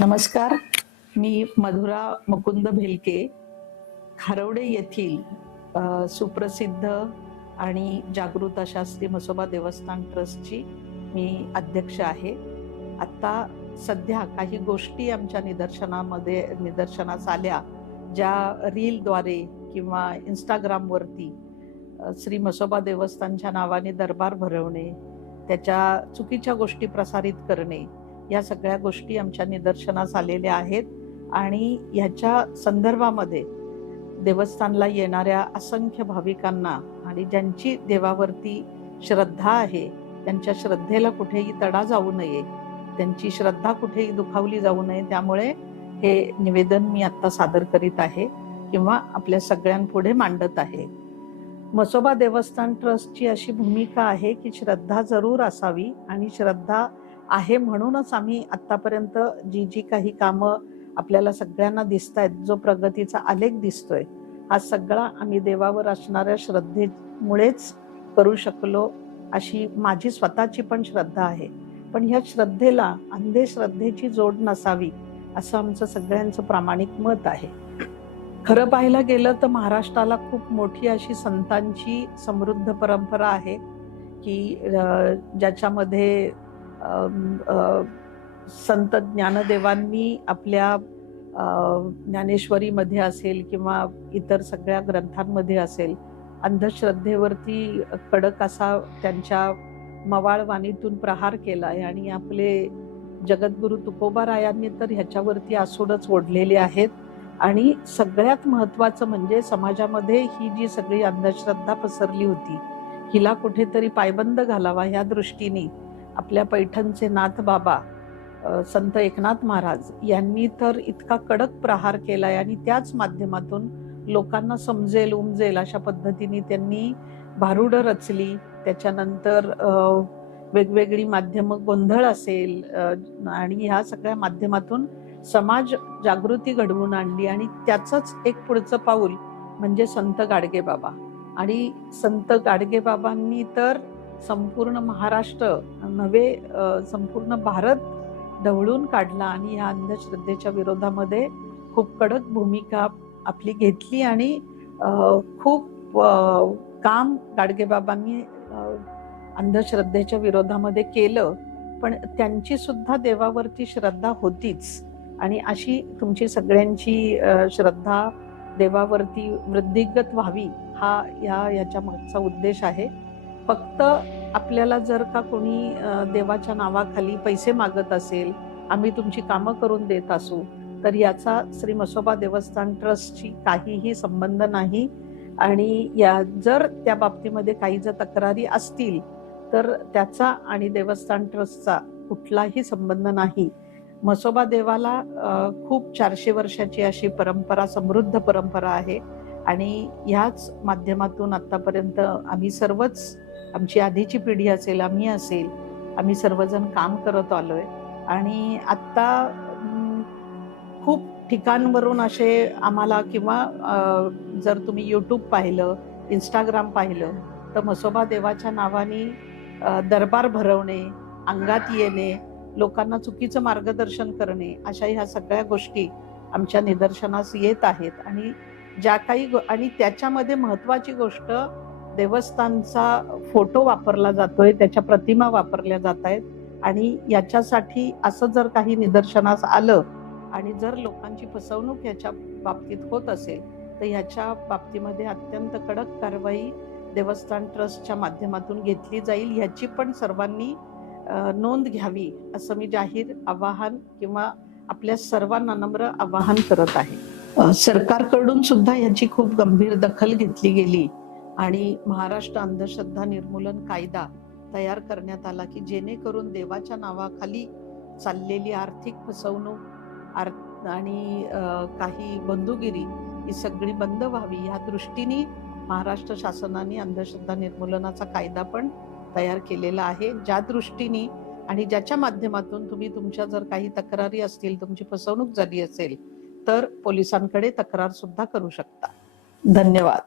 नमस्कार, मी मधुरा मुकुंद भेलके, खारवडे येथील सुप्रसिद्ध आणि जागृत अशा श्री म्हसोबा देवस्थान ट्रस्टची मी अध्यक्ष आहे. आता सध्या काही गोष्टी आमच्या निदर्शनास आल्या, ज्या रीलद्वारे किंवा इंस्टाग्रामवरती श्री म्हसोबा देवस्थानच्या नावाने दरबार भरवणे, त्याच्या चुकीच्या गोष्टी प्रसारित करणे, या सगळ्या गोष्टी आमच्या निदर्शनास आलेल्या आहेत. आणि ह्याच्या संदर्भामध्ये देवस्थानला येणाऱ्या असंख्य भाविकांना आणि ज्यांची देवावरती श्रद्धा आहे, त्यांच्या श्रद्धेला कुठेही तडा जाऊ नये, त्यांची श्रद्धा कुठेही दुखावली जाऊ नये, त्यामुळे हे निवेदन मी आता सादर करीत आहे किंवा आपल्या सगळ्यांपुढे मांडत आहे. म्हसोबा देवस्थान ट्रस्टची अशी भूमिका आहे की श्रद्धा जरूर असावी, आणि श्रद्धा आहे म्हणूनच आम्ही आतापर्यंत जी काही कामं आपल्याला सगळ्यांना दिसत आहेत, जो प्रगतीचा आलेख दिसतोय, हा सगळा आम्ही देवावर असणाऱ्या श्रद्धेमुळेच करू शकलो, अशी माझी स्वतःची पण श्रद्धा आहे. पण ह्या श्रद्धेला अंधश्रद्धेची जोड नसावी, असं आमचं सगळ्यांचं प्रामाणिक मत आहे. खरं पाहायला गेलं तर महाराष्ट्राला खूप मोठी अशी संतांची समृद्ध परंपरा आहे की ज्याच्यामध्ये संत ज्ञानदेवांनी आपल्या ज्ञानेश्वरीमध्ये असेल किंवा इतर सगळ्या ग्रंथांमध्ये असेल, अंधश्रद्धेवरती कडक असा त्यांच्या मवाळवाणीतून प्रहार केलाय. आणि आपले जगद्गुरु तुकोबारायांनी तर ह्याच्यावरती आसूडच ओढलेले आहेत. आणि सगळ्यात महत्वाचं म्हणजे समाजामध्ये ही जी सगळी अंधश्रद्धा पसरली होती, हिला कुठेतरी पायबंद घालावा ह्या दृष्टीने आपल्या पैठणचे नाथ बाबा संत एकनाथ महाराज यांनी तर इतका कडक प्रहार केलाय, आणि त्याच माध्यमातून लोकांना समजेल उमजेल अशा पद्धतीने त्यांनी भारुडं रचली. त्याच्यानंतर वेगवेगळी माध्यम गोंधळ असेल, आणि ह्या सगळ्या माध्यमातून समाज जागृती घडवून आणली. आणि त्याचंच एक पुढचं पाऊल म्हणजे संत गाडगे बाबा. आणि संत गाडगे बाबांनी तर संपूर्ण महाराष्ट्र नव्हे, संपूर्ण भारत ढवळून काढला आणि या अंधश्रद्धेच्या विरोधामध्ये खूप कडक भूमिका आपली घेतली. आणि खूप काम गाडगे बाबांनी अंधश्रद्धेच्या विरोधामध्ये केलं. पण त्यांची सुद्धा देवावरती श्रद्धा होतीच, आणि अशी तुमची सगळ्यांची श्रद्धा देवावरती वृद्धिंगत व्हावी, हा याच्या मागचा उद्देश आहे. फक्त आपल्याला जर का कोणी देवाच्या नावाखाली पैसे मागत असेल, आम्ही तुमची कामं करून देत असू, तर याचा श्री म्हसोबा देवस्थान ट्रस्टची काहीही संबंध नाही. आणि जर त्या बाबतीमध्ये काही जर तक्रारी असतील तर त्याचा आणि देवस्थान ट्रस्टचा कुठलाही संबंध नाही. म्हसोबा देवाला खूप 400 वर्षाची अशी परंपरा, समृद्ध परंपरा आहे. आणि ह्याच माध्यमातून आतापर्यंत आम्ही सर्वच, आमची आधीची पिढी असेल, आम्ही असेल, आम्ही सर्वजण काम करत आलोय. आणि आत्ता खूप ठिकाणवरून असे आम्हाला, किंवा जर तुम्ही यूट्यूब पाहिलं, इंस्टाग्राम पाहिलं, तर म्हसोबा देवाच्या नावाने दरबार भरवणे, अंगात येणे, लोकांना चुकीचं मार्गदर्शन करणे, अशा ह्या सगळ्या गोष्टी आमच्या निदर्शनास येत आहेत. आणि ज्या काही आणि त्याच्यामध्ये महत्वाची गोष्ट, देवस्थानचा फोटो वापरला जातोय, त्याच्या प्रतिमा वापरल्या जात आहेत. आणि याच्यासाठी असं जर काही निदर्शनास आलं आणि जर लोकांची फसवणूक याच्या बाबतीत होत असेल, तर ह्याच्या बाबतीमध्ये अत्यंत कडक कारवाई देवस्थान ट्रस्टच्या माध्यमातून घेतली जाईल, ह्याची पण सर्वांनी नोंद घ्यावी, असं मी जाहीर आवाहन किंवा आपल्या सर्वांना नम्र आवाहन करत आहे. सरकारकडून सुद्धा याची खूप गंभीर दखल घेतली गेली आणि महाराष्ट्र अंधश्रद्धा निर्मूलन कायदा तयार करण्यात आला की जेणेकरून देवाच्या नावाखाली चाललेली आर्थिक फसवणूक आणि काही बंधुगिरी ही सगळी बंद व्हावी, या दृष्टीने महाराष्ट्र शासनाने अंधश्रद्धा निर्मूलनाचा कायदा पण तयार केलेला आहे. ज्या दृष्टीने आणि ज्याच्या माध्यमातून तुम्ही तुमच्या जर काही तक्रारी असतील, तुमची फसवणूक झाली असेल, तर पोलिसांकडे तक्रार सुद्धा करू शकता. धन्यवाद.